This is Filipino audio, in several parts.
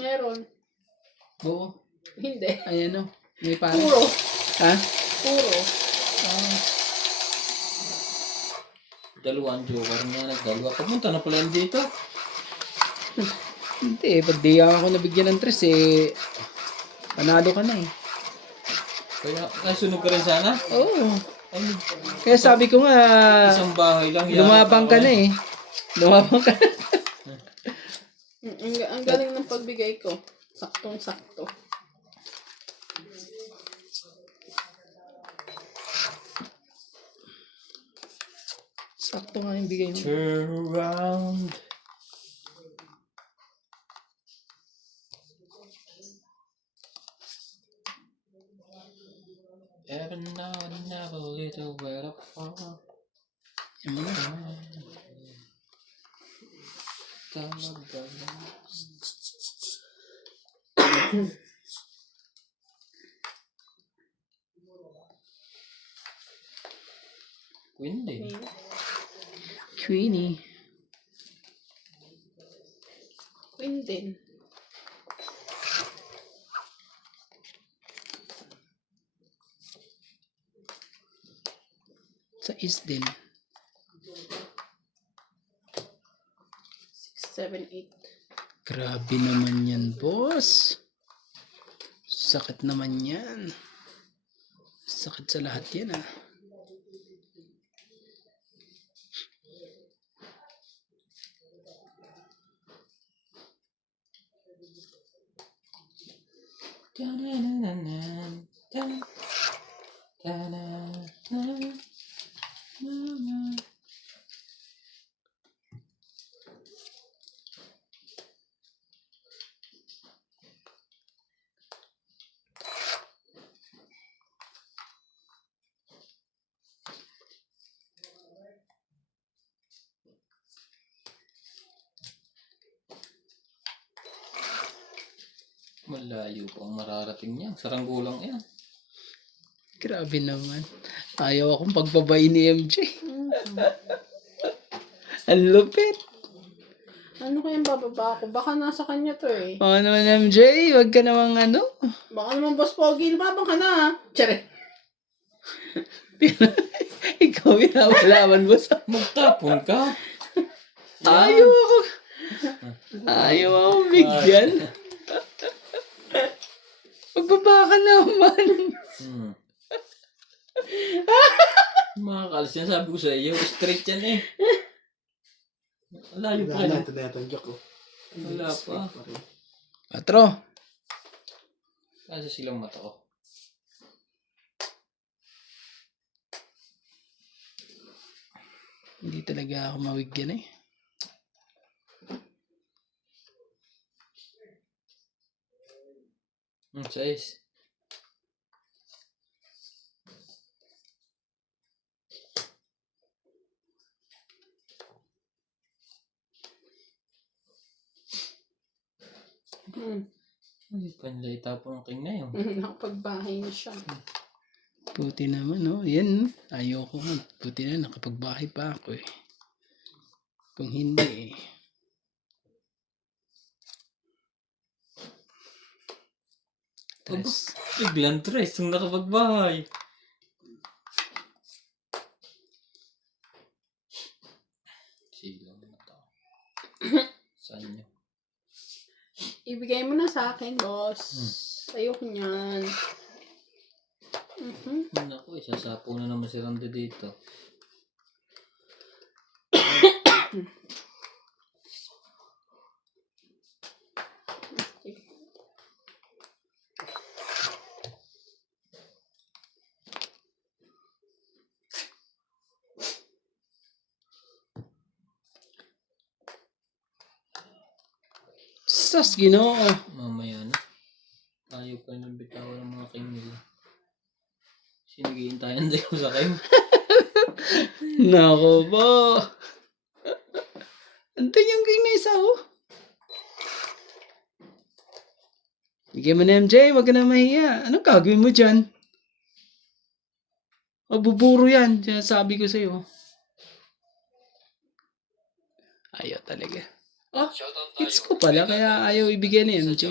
Meron. Buo. Hindi. Ay ano. May parang. Puro. Ha? Puro. Dalawang joker na nagdalawa. Pumunta na pala yun dito. Hindi, pag di ako nabigyan ng tres panalo ka na Kaya sunog ka rin sana? Oo. Ay, Kaya sabi ko nga, isang bahay lang yan. lumabang ka na Lumabang ka na. Ang galing ng pagbigay ko. Saktong-sakto. Sakto nga yung bigay mo. Turn around. Every now and never little where to fall. Yan mo na. Talaga. Hindi. Queenie. Queen din. Sa is din. 6, 7, 8. Grabe naman yan, boss. Sakit naman yan. Sakit sa lahat yan, Malayo pa ang mararating niya. Saranggulang yan. Grabe naman. Ayaw akong pagbabayin ni MJ. Ang lupit. Ano kayang bababa ko? Baka nasa kanya to Oo naman, MJ. Wag ka namang Baka naman boss Pogi, lumabang ka na. Tsare. Ikaw pinawalaman mo sa... Magtapon ka. Ayaw ako bigyan. Magbaba ka naman. Makakalas yan. Sabi ko sa iyo, straight yan Malayo pa Wala yan. ito na yatanggap ko. Wala pa. 4. Kasi silang mata ko. Hindi talaga ako mawigyan 6. Hindi pa nila itapon ang king na yun. Nakapagbahay na siya. Puti naman, Yan. Ayoko nga. Puti na, nakapagbahay pa ako Kung hindi Tres. Biglang 3 yung nakapagbahay. Silang mata ko. Saan nyo? Ibigay mo na sa akin, boss. Ayoko niyan. Naku, isasapo na naman si Randy dito. Sas, Ginoo. Mamaya na. Ayaw pa nang bitawan ng mga king nila. Sinigiintayan tayo sa king. Nako po. Andun yung king na isa, Bigyan mo na, MJ. Wag ka na mahiya. Anong gagawin mo dyan? Mabuburo yan. Sabi ko sa'yo. Ayaw talaga. Oh, hits ko pala, kaya ayaw ibigay ni MJ.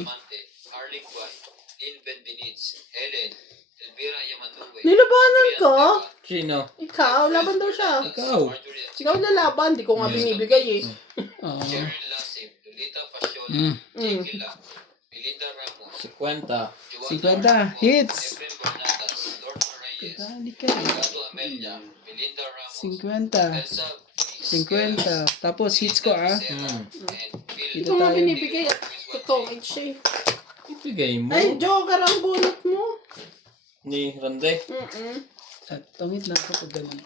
Nilabanan ka? Sino? Ikaw, laban daw siya. Ikaw. Ikaw lalaban, di ko nga binibigay eh. Oo. Mm. 50. 50 hits. Kadali ka eh. 50. 50. Tapos hits ko ah. Di Dito ko nga tayo. binibigay at kutongit siya eh. Ibigay mo. Ay, Joker ang bunot mo. Ni Rande. At tungit na ako pag ganun.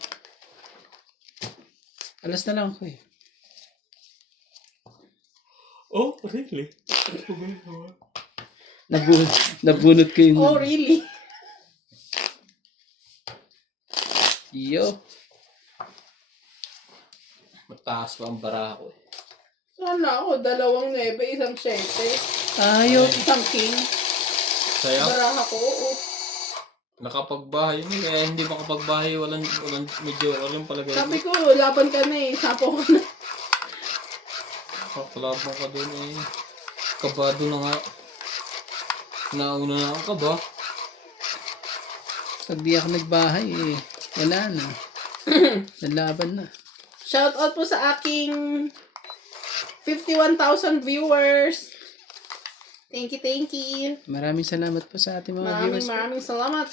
Alas na lang ako eh. Oh, really? Nabunot ko yung... Oh, really? Yo. Mataas pa ang bara ko eh. Sana ako, 2 9, 1 7. Ayaw. Isang king. Saya? Baraha ko, oo. Nakapagbahay mo, kaya hindi makapagbahay, walang palagay. Sabi ko, laban ka na eh. Sapo ka na. Kakalabang ka dun eh. Kabado na nga. Nauna na ang kaba. Pag di ako nagbahay eh. Wala na. Nalaban na. Shout out po sa aking 51,000 viewers. Thank you. Maraming salamat po sa ating mga viewers. Maraming salamat.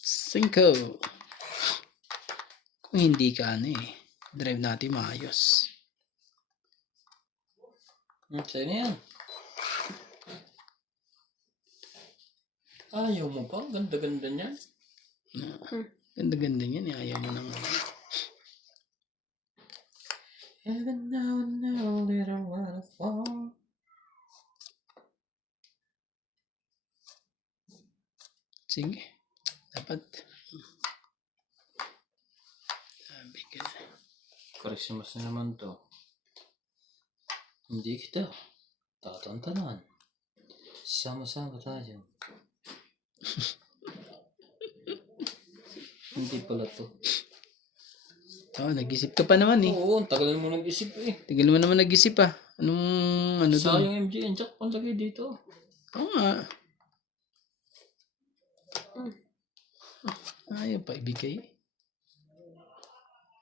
Cinco. Kung hindi ka ano eh. Drive natin maayos. Sa'yo na yan. Ayaw mo pa? Ganda-ganda niyan. Ganda-ganda yan eh. Ayaw mo nang Heaven now, now, little waterfall. Sige. Dapat. Sabi ka. Christmas na naman to. Hindi kita tatantanan. Sama-sama tayo. Hindi pala to. Oh, nag-isip ka pa naman eh. Oo, ang tagal mo nag-isip eh. Tigil mo naman nag-isip ah. Anong ano doon? Sayang MJ, ang jack pang lagay dito. Oo nga. Ayaw pa ibigay.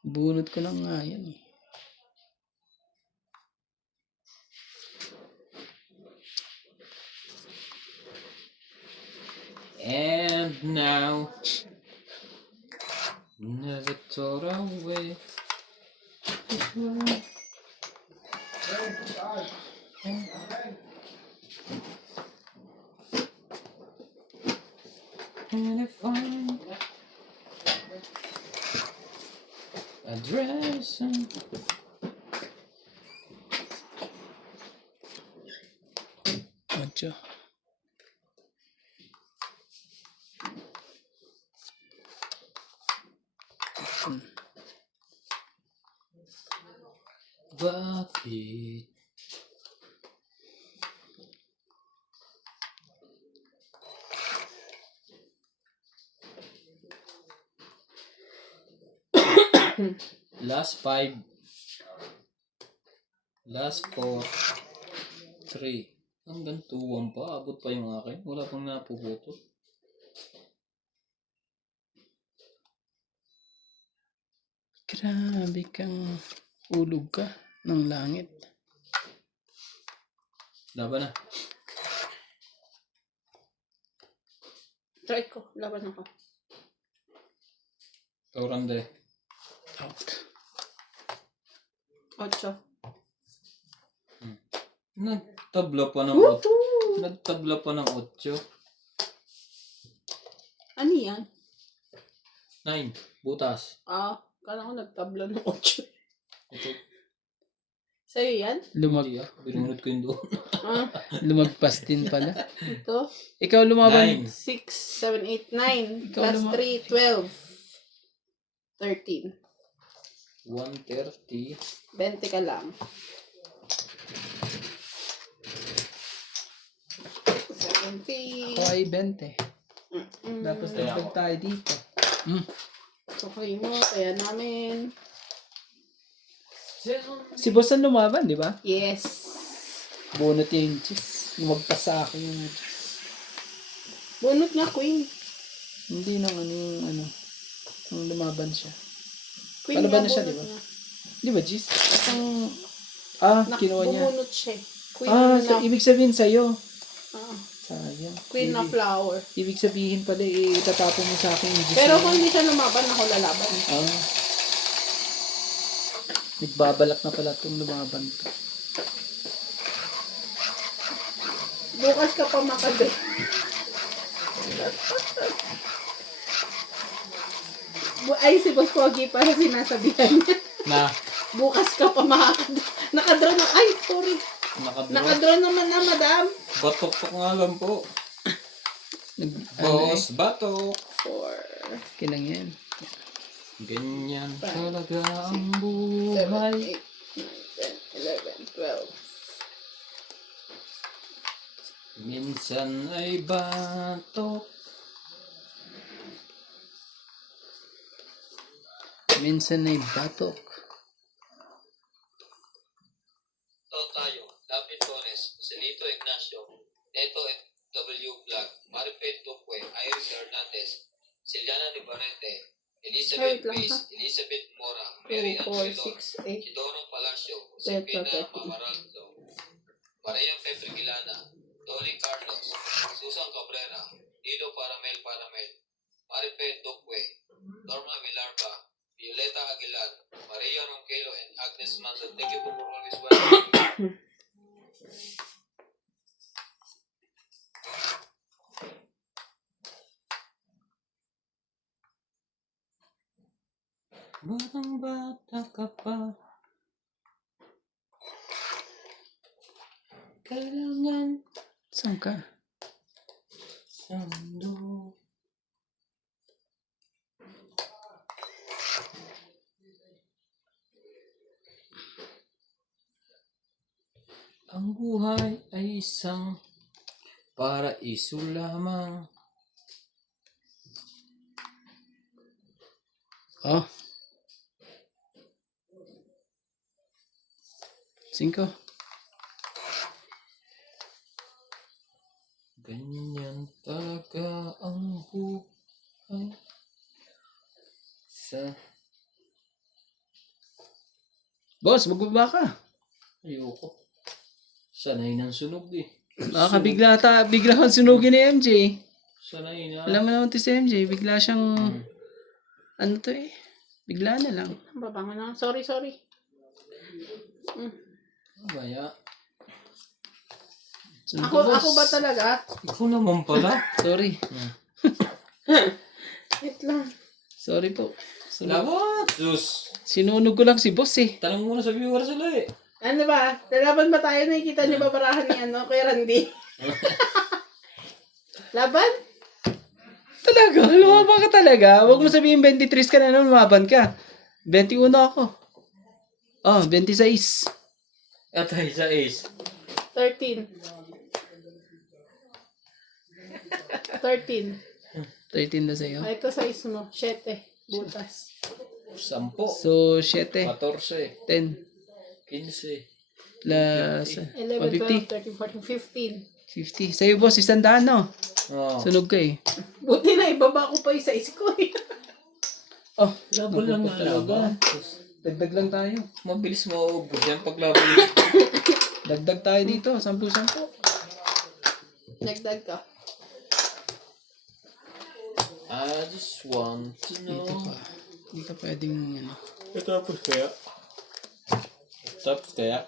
Bunot ko lang nga yan eh. And now, never thought away. And if I address and Ocho. bakit last 5, last 4, 3 hanggang 2 pa, abot pa yung akin, wala pang napuputo. Grabe kang ulog ka ng langit. Laban na. Try ko. Laban ako. Taurande. Out. 8. Nagtabla pa ng Woohoo! Nagtabla pa ng 8. Ano yan? 9. Butas. Kala ko nagtabla ng 8. Ito. Sa'yo yan? Hindi binunod ko yung doon. Lumagpas din pala. Ito? Ikaw lumaban. 9. 6, 7, 8, 9. Ikaw Plus naman. 3, 12. 13. 130. 20 ka lang. 70. Ako ay 20. Tapos dagdag tayo dito. Okay mo, kaya namin. Si boss ang lumaban, di ba? Yes. Bunot yung cheese. Lumagpas sa akin yung cheese. Bunot nga, queen. Hindi nang nung lumaban siya. Queen Palaban nga, na siya, bunot di ba? nga. Di ba, cheese? Kinuha niya. Bumunot siya. Queen So na, ibig sabihin sa'yo. ah, Sayang. queen na flower. Ibig sabihin pala, itatapon mo sa akin yung cheese. Pero kung hindi siya lumaban, ako lalaban. Nagbabalak na pala itong lumaban to. Bukas ka pa makagay. Ay, si Boss Pogi para sinasabihan niya. Na, Bukas ka pa makakagay. Nakadraw na. Ay, sorry. nakadro. Nakadraw naman na, madam. Batok-tok nga lang po. Boss, batok. 4, Kinang yan. Ganyan talaga ang 7, buhay. 8, 9, 10, 11, 12. Minsan ay batok. Minsan ay batok. Ito tayo, David Torres, Celito Ignacio, Neto W. Vlog, Maripet Duque, Iris Hernandez, Siliana de Barrete, Elizabeth Wait lang, Pace, Elizabeth Mora, Mary 2, Ann 4, Filon, 6, 8. Chidoro Palacio, Josepina Beto. Mamaraldo, Maria Pepe Gilana, Tony Carlos, Susan Cabrera, Nido Paramel, Maripet Duque, Norma Villarba, Violeta Aguilar, Maria Ronquelo, and Agnes Manson. Thank you for always welcoming me. Batang bata ka pa. Kailangan Saan ka? sa mundo. Ang buhay ay isang paraiso lamang. Oh. 5. Ganyan talaga ang buhay. Boss, magbaba ka. Ayoko. Sanay ng sunog eh. Bigla kang sunugin ni MJ. Sanay na. Alam mo naman to si MJ, bigla siyang, bigla na lang. Babangon na. Sorry. Baya. Ako ba talaga? Ikaw naman pala. Sorry. Wait lang. Sorry po. Salamat! Diyos! Sinunog ko lang si boss eh. Tanong muna sa viewer sila eh. Ano ba? Lalaban ba tayo? Nakikita niyo ba barahan ni Kuya Randy? Laban? Talaga? Lumaban ka talaga? Huwag mo sabihin 23 ka na nung lumaban ka. 21 ako. 26. At ay sa ace. 13. 13. 13 na sa'yo. Ito size mo. 7. Butas. 10. So, 7. 14. 10. 15. Plus 11, 150. 12, 13, 14, 15. 50. Sa'yo boss, 100 no? Oh. Sunog ka eh. Buti na ibaba ko pa yung size ko eh. Oh, Laban lang nga laban. dagdag lang tayo. Mabilis maubos yan pag laban. Dagdag tayo dito, 10-10. Nagdag ka. I just want to know. Dito pa. Dito pwedeng Tapos kaya?